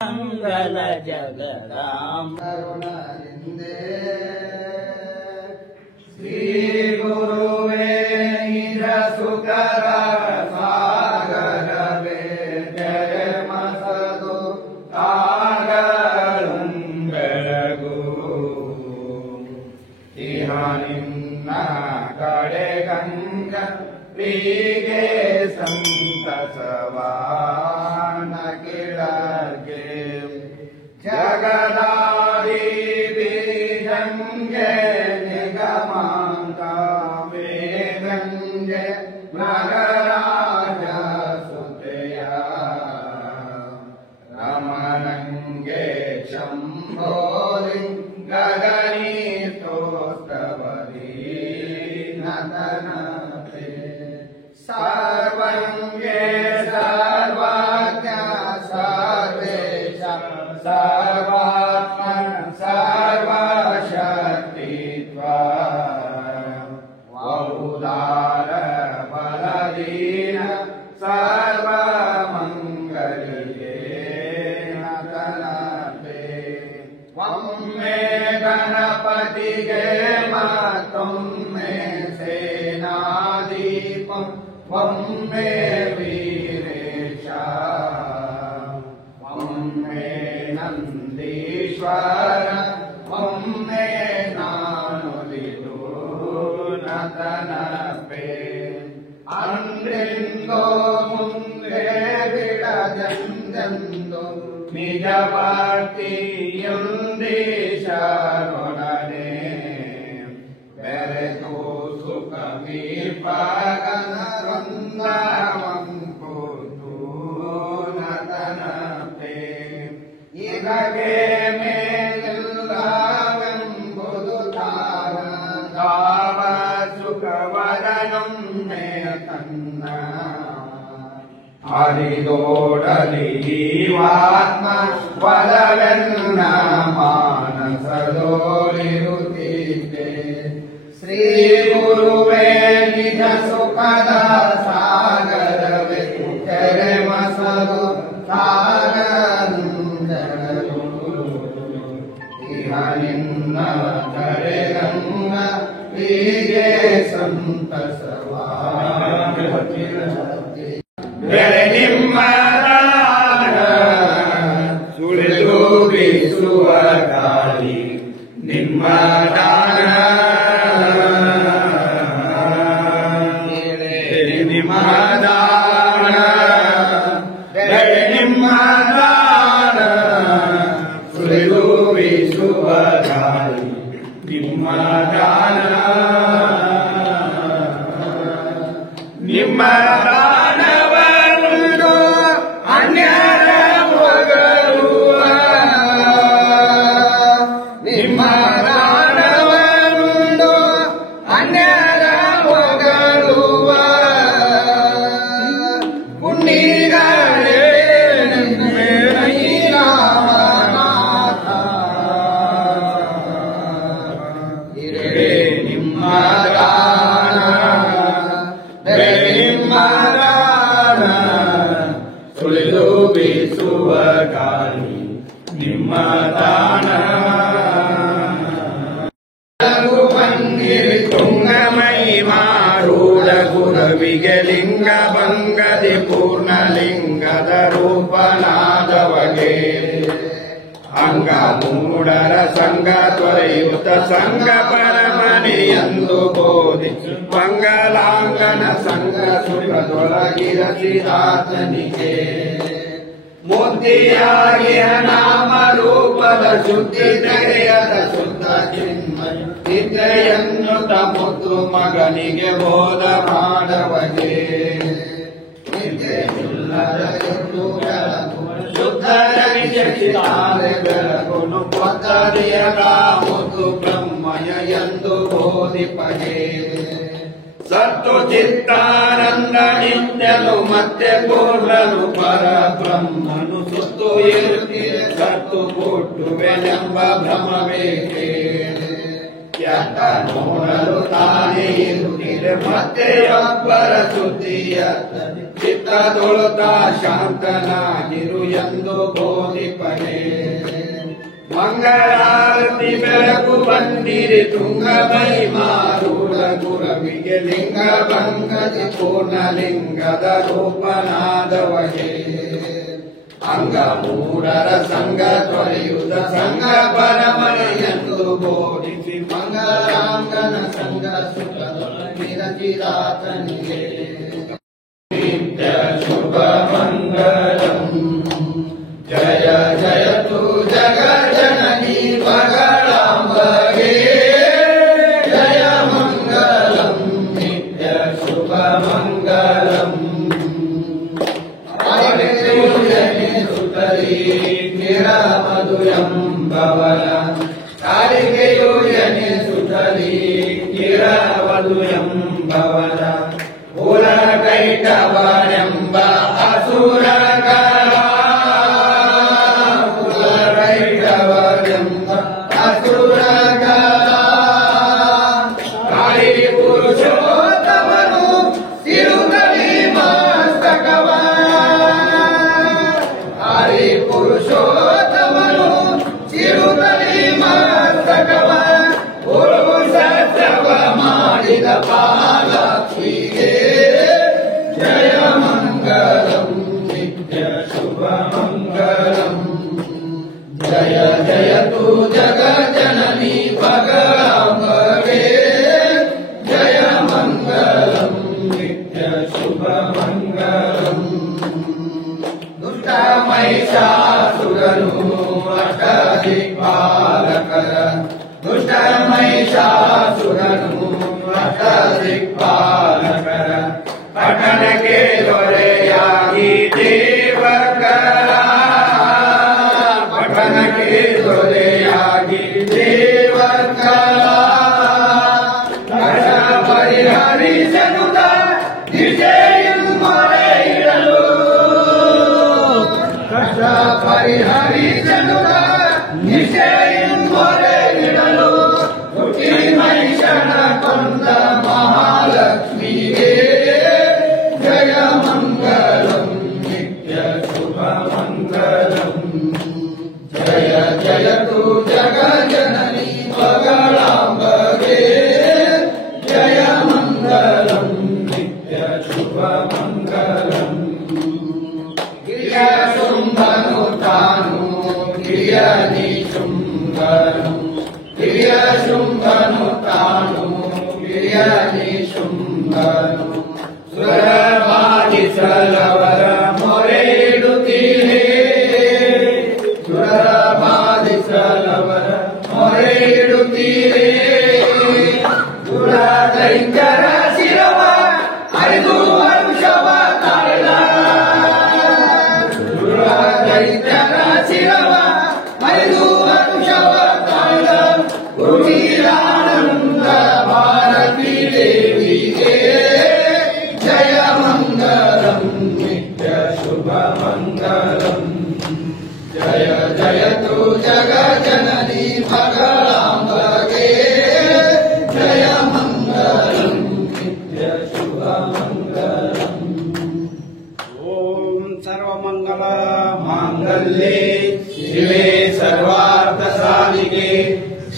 ಮಂಗಲ ಜಗದಾಂ ಶ್ರೀ ಗುರುವೇ ನಿಜ ಸುಖರ ಸಾಗರವೇ ಜಯ ಮಸದು ತಾಗಳುಂಗರಗು ಇಹ ನಿನ್ನ ಕಡೆ ಗಂಗ ಪ್ರೀಗೆ ಸಂತಸವಾನ ಕಿಳಗೆ ಜಗದಾದಿ ಬೀಜಂಗೆ ನಿಗಮಾಂತ ವೇದಂಗೆ ನಗರಾಜ ಸುತೆಯ ರಮಣಂಗೆ ಶಂಭೋಲಿ ಗಗನಿ ಸ್ತೋತ್ರವದಿ ನತನತೆ ಸರ್ವಂಗೆ ಸರ್ವಜ್ಞ ಸರ್ವೇಶ ಸರ್ವಾತ್ಮನ್ ಸರ್ವಶಕ್ತಿತ್ವ ಬಹುದಾರ ಬಲದೀನ ಸರ್ವಮಂಗಲಿಗೆ ನತನತೆ ಒಮ್ಮೆ ಗಣಪತಿಗೆ ಮತ್ತೊಮ್ಮೆ ಸೇನಾದೀಪಂ ಒಮ್ಮೆ ವೀರೇಶ ಒಮ್ಮೆ ನಂದೀಶ್ವರ ಒಮ್ಮೆ ನಾನುಲಿದು ನತನಪೆ ಅಂದ್ರಿಂದೋ ಮುಂದೆ ಬಿಡದೆಂದೆಂದು ನಿಜ ಭಕ್ತಿಯೊಂದೀಶರೊಡನೆ ಬೆರೆತು ಸುಖ ವೀರ್ಪಗನರೊಂದವಂಪುತು ನತನತೆ ಇದಕ್ಕೆ ಮೇಲಿಲ್ಲವೆಂಬುದು ತಾವ ಸುಖವದನೊಮ್ಮೆ ತನ್ನ ಹರಿದೋಡಲಿ ಜೀವಾತ್ಮ ಪದವೆನ್ನ ಮಾನಸದೋರಿರುತ್ತಿದ್ದೆ ಶ್ರೀ ಗುರುವೇ ನಿಜ ಸುಖದ ಸಾಗರವೇ ತೆರೆ ಮಸದು ಸಾಗರಂದರಲು ಇಹ ನಿನ್ನ ಕರೆಗಂಗ ಹೀಗೆ ಸಂತಸವಾ ಬೆಳೆ ನಿಮ್ಮ ಸುಳಿದು ಬೀಸುವ ಗಾಳಿ ನಿಮ್ಮ ದಾನ ನಿಮ್ಮ ದಾನ ಬೆಳೆ ನಿಮ್ಮ ದಾನ ಸುಳಿದು ಬೀಸುವ ಗಾಳಿ ನಿಮ್ಮ ದಾನ ನಿಮ್ಮ ದಾನವನ್ನು ಅನ್ಯರ ಹೊಗಳುವ ನಿಮ್ಮ ದಾನವನ್ನು ಅನ್ಯರ ಹೊಗಳುವ ಪುಣ್ಯಗಳೇ ರಾಮನಾಥ ಇರೇ ನಿಮ್ಮ ದಾನ ನಿಮ್ಮ ದಾನ ಸುಳಿದು ಬೀಸುವ ಗಾಳಿ ನಿಮ್ಮ ದಾನ ಬಂದಿರಿ ತುಂಗಮೈ ಮಾರೂಢ ಗುರವಿಗೆ ಲಿಂಗ ಭಂಗದಿ ಪೂರ್ಣ ಲಿಂಗದ ರೂಪನಾದವಗೆ ಅಂಗ ಮೂಢರ ಸಂಗ ತೊರೆಯುತ್ತ ಸಂಗ ಪರಮನಿ ಎಂದು ಬೋಧಿಸಿ ಮಂಗಲಾಂಗನ ಸಂಗ ಸುಖದೊಳಗಿರಸಿದಾತನಿಗೆ ಮುದ್ದಿಯಾಗಿಯ ನಾಮ ರೂಪದ ಶುದ್ಧಿ ತೆರೆಯದ ಶುದ್ಧ ಚಿನ್ಮಯ ನಿದ್ರೆಯನ್ನುತ ಮುದ್ದು ಮಗನಿಗೆ ಬೋಧ ಮಾಡವಗೆ ನಿದ್ರೆಯಿಲ್ಲದ ಎದ್ದು ಬೆಳಕು ಶುದ್ಧರಿಗೆ ಚಿತಾರೆ ಬೆಳಗುನು ಪತ್ತರಿಯಗ ಮುದ್ದು ಬ್ರಹ್ಮಯ ಎಂದು ಬೋಧಿಪಗೆ ಸತ್ತು ಚಿತ್ತಾನಂದ ನಿತ್ಯನು ಮತ್ತೆ ಪೂರ್ಣನು ಪರ ಬ್ರಹ್ಮನು ಸುತ್ತು ಇರುತ್ತಿದೆ ಸತ್ತು ಕೊಟ್ಟುವೆನೆಂಬ ಭ್ರಮವೇಕೆ ಅತ್ತ ನೋಡಲು ತಾನೇ ಇರುತ್ತಿದೆ ಮತ್ತೆ ಒಬ್ಬರ ಸುದ್ದಿಯ ಚಿತ್ತದೊಳುತ ಶಾಂತನಾಗಿರು ಎಂದು ಬೋಧಿಪನೆ. ಮಂಗಳಾರತಿ ಬೆಳಕು ಬಂದಿರಿ ತುಂಗ ಮಹಿಮಾರೂಢ ಗುರವಿಗೆ ಲಿಂಗ ಭಂಗದಿ ಪೂರ್ಣಲಿಂಗದ ರೂಪನಾದವಗೆ ಅಂಗ ಮೂಢರ ಸಂಘ ತೊರೆಯುವುದ ಸಂಘ ಪರಮನೆಯೆಂದು ಬೋಧಿಸಿ ಮಂಗಲಾಂಗನ ಸಂಘ ಸುಖದೊಳಗಿರಚಿರಾತನಿಗೆ ನಿತ್ಯ ಶುಭ ಮಂಗಳಂ. ಜಯ ಜಯತು ಜಗಜ್ಜನನಿ ಮಂಗಳಾಂಬಗೆ ಜಯ ಮಂಗಲಂ ನಿತ್ಯ ಶುಭ ಮಂಗಲಂ. ಸುತರಿ ನಿರಮಧುರಂ ಭವನ ಕಾರಿಗೆಯು ಯನಿ ಸುತರಿ ನಿರಮಧುರಂ ಭವನ ಪುರ ಕೈಟವನೆಂಬ ಅಸುರ ಪಾಲಕ್ಷಿಗೆ ಜಯ ಮಂಗಲಂ ನಿತ್ಯ ಶುಭ ಮಂಗಲಂ. ಜಯ ಜಯತು ಜಗಜ್ಜನನಿ ಮಂಗಳಾಂಬಗೆ ಜಯ ಮಂಗಲಂ ನಿತ್ಯ ಶುಭ ಮಂಗಲಂ. ದುಷ್ಟ ಮಹಿಷಾಸುರನು ಅಷ್ಟದಿಕ್ಪಾಲಕರ ದುಷ್ಟ ಮಹಿಷಾಸುರನು ದಿಕ್ಪಾಲಕರ ಪಟ್ಟಣಕ್ಕೆ ದೊರೆಯಾಗಿ ದೇವಕರ ಪಟ್ಟಣಕ್ಕೆ ದೊರೆಯಾಗಿ ದೇವಕರ ಪರಿಹರಿಸನುತ ನಿಜೆಯನ್ನು ಮೊರೆ ಇಡಲು ಕಷ್ಟ ಪರಿಹರಿಸನುತ ನಿಜೆಯನ್ನು ಮೊರೆ ಇಡಲು ಹುಟ್ಟಿ ಮಹಿಷನ ಕೊಂದ ಮಹಾಲಕ್ಷ್ಮಿಗೆ ಜಯ ಮಂಗಲಂ ನಿತ್ಯ ಶುಭ ಮಂಗಲಂ. ಜಯ ಜಯತು ಜಗಜ್ಜನನಿ ಮಂಗಳಾಂಬಗೆ ಜಯ ಮಂಗಲಂ ನಿತ್ಯ ಶುಭ ಮಂಗಲಂ. ಗಿರಿಯ ಶುಂಭನು ತಾನು ಗಿರಿಯ ನಿಶುಂಭನು ಗಿರಿಯ ಶುಂಭನು ತಾನು ಗಿರಿಯ ನಿಶುಂಭನು ಸುರ ಬಾಧಿಸಲವರ ಮೊರೆ ಇಡುತ್ತೀರೇ ಸುರ ಬಾಧಿಸಲವರ ಮೊರೆ ಇಡುತ್ತೀರೇ ಸುರ ದೈತ್ಯರ ಶಿರವ ಅರಿದು ವರುಷವ ತಾಳಿದ ಸುರ ದೈತ್ಯರ ಶಿರವ ಅರಿದು ವರುಷವ ತಾಳಿದ ಗುರುಗಿರಾನಂದ ಭಾರತೀ ದೇವಿಗೆ ಜಯ ಮಂಗಲಂ ನಿತ್ಯ ಶುಭ ಮಂಗಲಂ. ಜಯ ಜಯತು ಜಗಜ್ಜನನಿ ಮಂಗಳಾಂಬಗೆ ಜಯ ಮಂಗಲಂ ನಿತ್ಯ ಶುಭ ಮಂಗಲಂ. ಓಂ ಸರ್ವಮಂಗಲ ಮಾಂಗಲ್ಯೆ ಶಿವೆ ಸರ್ವಾರ್ಥ ಸಾಧಿಕೆ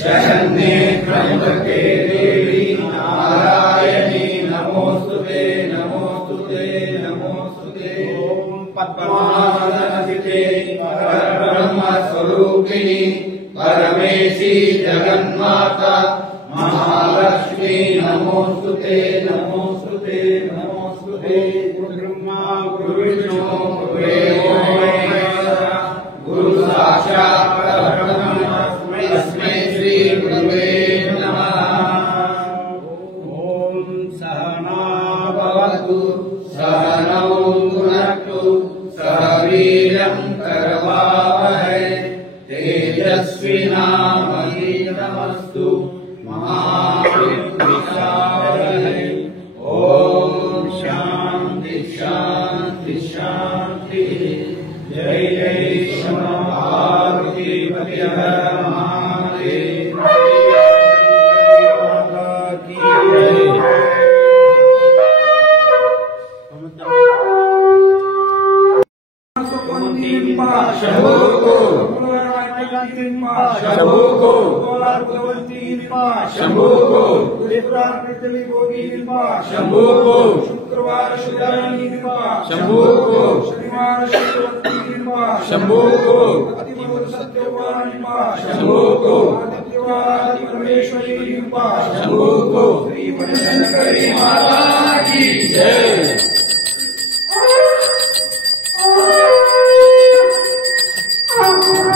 ಶರಣ್ಯೆ ತ್ರ್ಯಂಬಕೆ ದೇವಿ ನಾರಾಯಣಿ ನಮೋಸ್ತುತೆ ನಮೋಸ್ತುತೆ ನಮೋಸ್ತುತೆ. ಓಂ ಪದ್ಮಾಸನಸ್ಥಿತೆ ಪರಬ್ರಹ್ಮ ಸ್ವರೂಪಿಣಿ ಪರಮೇಶಿ ಜಗನ್ಮಾತಾ ಮಹಾಲಕ್ಷ್ಮೀ ನಮೋಸ್ತುತೆ ನಮೋಸ್ತುತೆ ನಮೋಸ್ತುತೆ. ಗುರು ಬ್ರಹ್ಮ ಗುರು ವಿಷ್ಣು ಗುರುದೇವೋ ಮಹೇಶ್ವರ ಗುರು ಸಾಕ್ಷಾತ್ ಪರಬ್ರಹ್ಮ ತಸ್ಮೈ ಶ್ರೀ ಗುರುವೇ ನಮಃ. ಓಂ ಸಹನಾ ಭವತು ಸಹನೌ ಭುನಕ್ತು ಸಹ ವೀರ್ಯಂ ಕರವಾವಹೈ ತೇಜಸ್ವಿನಾವಧೀತಮಸ್ತು ಮಾ विद्विषावहै। ओम शांति शांति शांति। जय जय पार्वती पति हर महादेव। शंभो को शंभो को शंभो को शुक्रवार शंभो को शनिवार शंभो को शंभो को परमेश्वरी शंभो को श्री बनशंकरी माता की जय। Oh